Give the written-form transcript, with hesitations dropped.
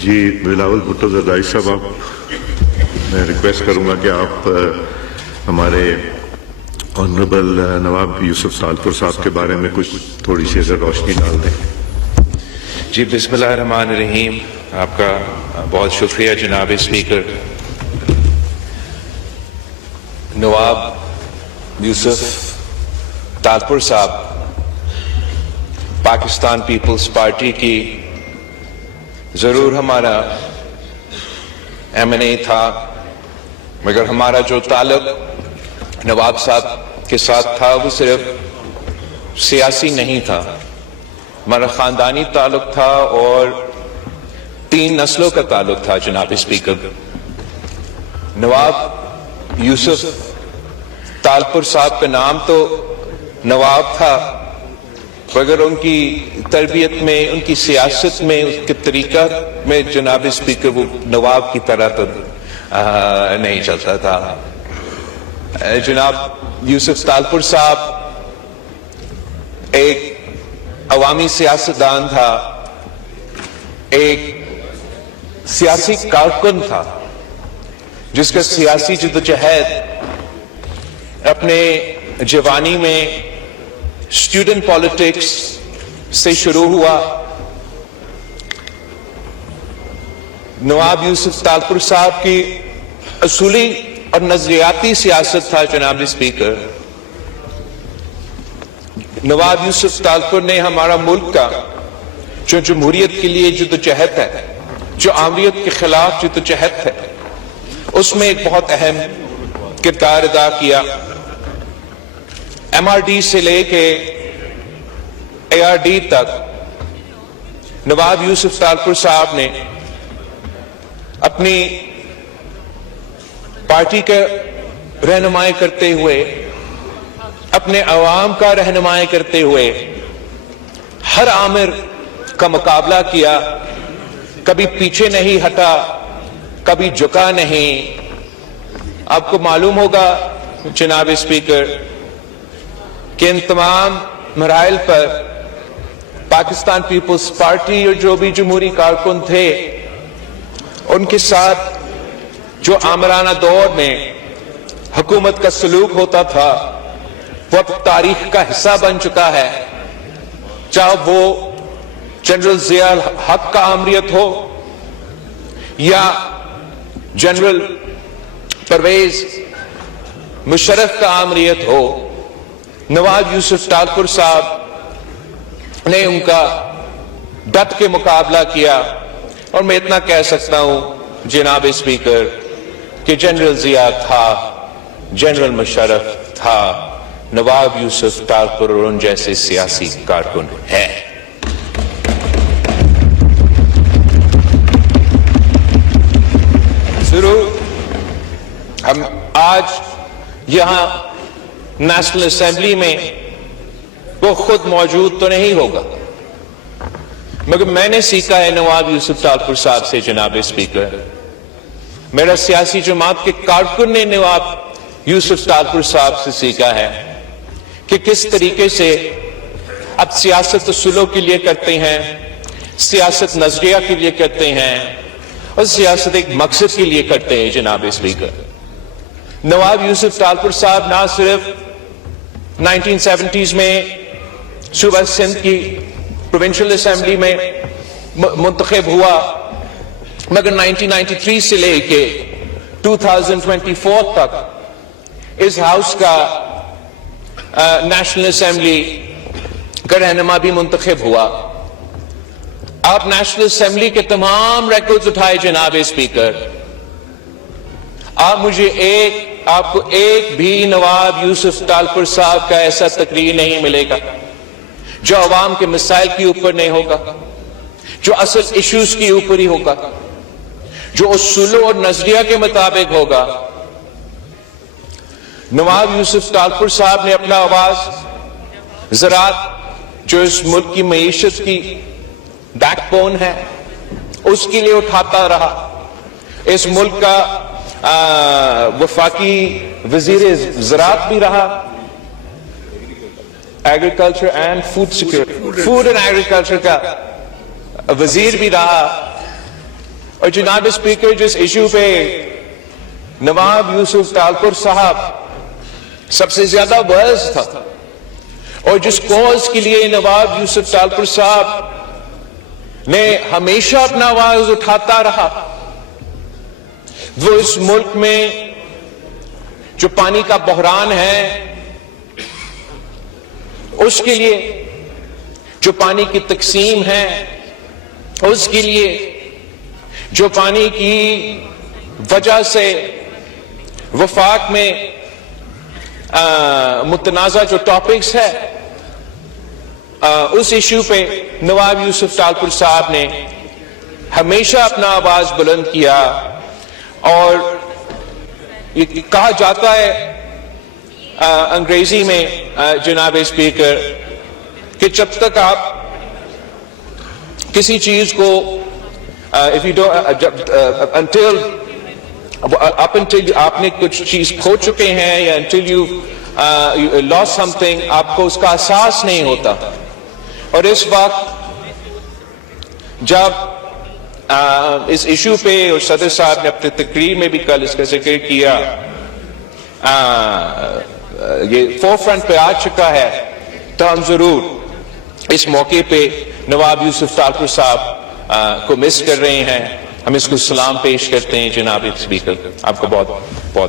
جی بلاول بھٹو زرداری صاحب، میں ریکویسٹ کروں گا کہ آپ ہمارے آنریبل نواب یوسف تالپور صاحب کے بارے میں کچھ تھوڑی سی اگر روشنی ڈال دیں۔ جی بسم اللہ الرحمن الرحیم۔ آپ کا بہت شکریہ جناب اسپیکر۔ نواب یوسف تالپور صاحب پاکستان پیپلز پارٹی کی ضرور ہمارا M&A تھا، مگر ہمارا جو تعلق نواب صاحب کے ساتھ تھا وہ صرف سیاسی نہیں تھا، ہمارا خاندانی تعلق تھا اور 3 نسلوں کا تعلق تھا جناب اسپیکر۔ نواب یوسف تالپور صاحب کا نام تو نواب تھا، مگر ان کی تربیت میں، ان کی سیاست میں، اس کے طریقہ میں جناب اسپیکر وہ نواب کی طرح تو نہیں چلتا تھا۔ جناب یوسف تالپور صاحب ایک عوامی سیاستدان تھا، ایک سیاسی کارکن تھا جس کا سیاسی جدوجہد اپنے جوانی میں اسٹوڈنٹ پالیٹکس سے شروع ہوا۔ نواب یوسف تالپور صاحب کی اصولی اور نظریاتی سیاست تھا جناب اسپیکر۔ نواب یوسف تالپور نے ہمارا ملک کا جو جمہوریت کے لیے جدوجہد ہے، جو آمریت کے خلاف جدوجہد ہے، اس میں ایک بہت اہم کردار ادا کیا۔ MRD سے لے کے ARD تک نواب یوسف تالپور صاحب نے اپنی پارٹی کا رہنمائی کرتے ہوئے، اپنے عوام کا رہنمائی کرتے ہوئے ہر آمر کا مقابلہ کیا، کبھی پیچھے نہیں ہٹا، کبھی جھکا نہیں۔ آپ کو معلوم ہوگا جناب اسپیکر کہ ان تمام مراحل پر پاکستان پیپلز پارٹی اور جو بھی جمہوری کارکن تھے، ان کے ساتھ جو آمرانہ دور میں حکومت کا سلوک ہوتا تھا وہ اب تاریخ کا حصہ بن چکا ہے، چاہے وہ جنرل ضیاء الحق کا آمریت ہو یا جنرل پرویز مشرف کا آمریت ہو۔ نواب یوسف تالپور صاحب نے ان کا ڈٹ کے مقابلہ کیا، اور میں اتنا کہہ سکتا ہوں جناب اسپیکر کہ جنرل ضیاء تھا، جنرل مشرف تھا، نواب یوسف تالپور اور ان جیسے سیاسی کارکن ہیں۔ ضرور ہم آج یہاں نیشنل اسمبلی میں وہ خود موجود تو نہیں ہوگا، مگر میں نے سیکھا ہے نواب یوسف تالپور صاحب سے جناب اسپیکر، میرا سیاسی جماعت کے کارکن نے نواب یوسف تالپور صاحب سے سیکھا ہے کہ کس طریقے سے اب سیاست اصولوں کے لیے کرتے ہیں، سیاست نظریہ کے لیے کرتے ہیں، اور سیاست ایک مقصد کے لیے کرتے ہیں جناب اسپیکر۔ نواب یوسف تالپور صاحب نہ صرف 1970s میں صوبہ سندھ کی پروونشل اسمبلی میں منتخب ہوا، مگر 1993 سے لے کے 2024 تک اس ہاؤس کا نیشنل اسمبلی کا رہنما بھی منتخب ہوا۔ آپ نیشنل اسمبلی کے تمام ریکارڈز اٹھائے جناب اسپیکر، آپ کو ایک بھی نواب یوسف تالپور صاحب کا ایسا تقریر نہیں ملے گا جو عوام کے مسائل کے اوپر نہیں ہوگا، جو اصل ایشوز کے اوپر ہی ہوگا، جو اصولوں اور نظریہ کے مطابق ہوگا۔ نواب یوسف تالپور صاحب نے اپنا آواز زراعت جو اس ملک کی معیشت کی بیک بون ہے اس کے لیے اٹھاتا رہا۔ اس ملک کا وفاقی وزیر زراعت بھی رہا، agriculture and food security, food and agriculture کا وزیر بھی رہا، اور جناب اسپیکر جس ایشو پہ نواب یوسف تالپور صاحب سب سے زیادہ ورز تھا اور جس کوز کے لیے نواب یوسف تالپور صاحب نے ہمیشہ اپنا آواز اٹھاتا رہا، وہ اس ملک میں جو پانی کا بحران ہے اس کے لیے، جو پانی کی تقسیم ہے اس کے لیے، جو پانی کی وجہ سے وفاق میں متنازع جو ٹاپکس ہے اس ایشو پہ نواب یوسف تالپور صاحب نے ہمیشہ اپنا آواز بلند کیا۔ اور یہ کہا جاتا ہے انگریزی میں جناب اسپیکر کہ جب تک آپ کسی چیز کو until آپ نے کچھ چیز کھو چکے ہیں یا until you lost something آپ کو اس کا احساس نہیں ہوتا۔ اور اس وقت جب اس ایشو پہ اور صدر صاحب نے اپنے تقریر میں بھی کل اس کا ذکر کیا، یہ فور فرنٹ پہ آ چکا ہے، تو ہم ضرور اس موقع پہ نواب یوسف تالپور صاحب کو مس کر رہے ہیں، ہم اس کو سلام پیش کرتے ہیں۔ جناب اسپیکر آپ کو بہت بہت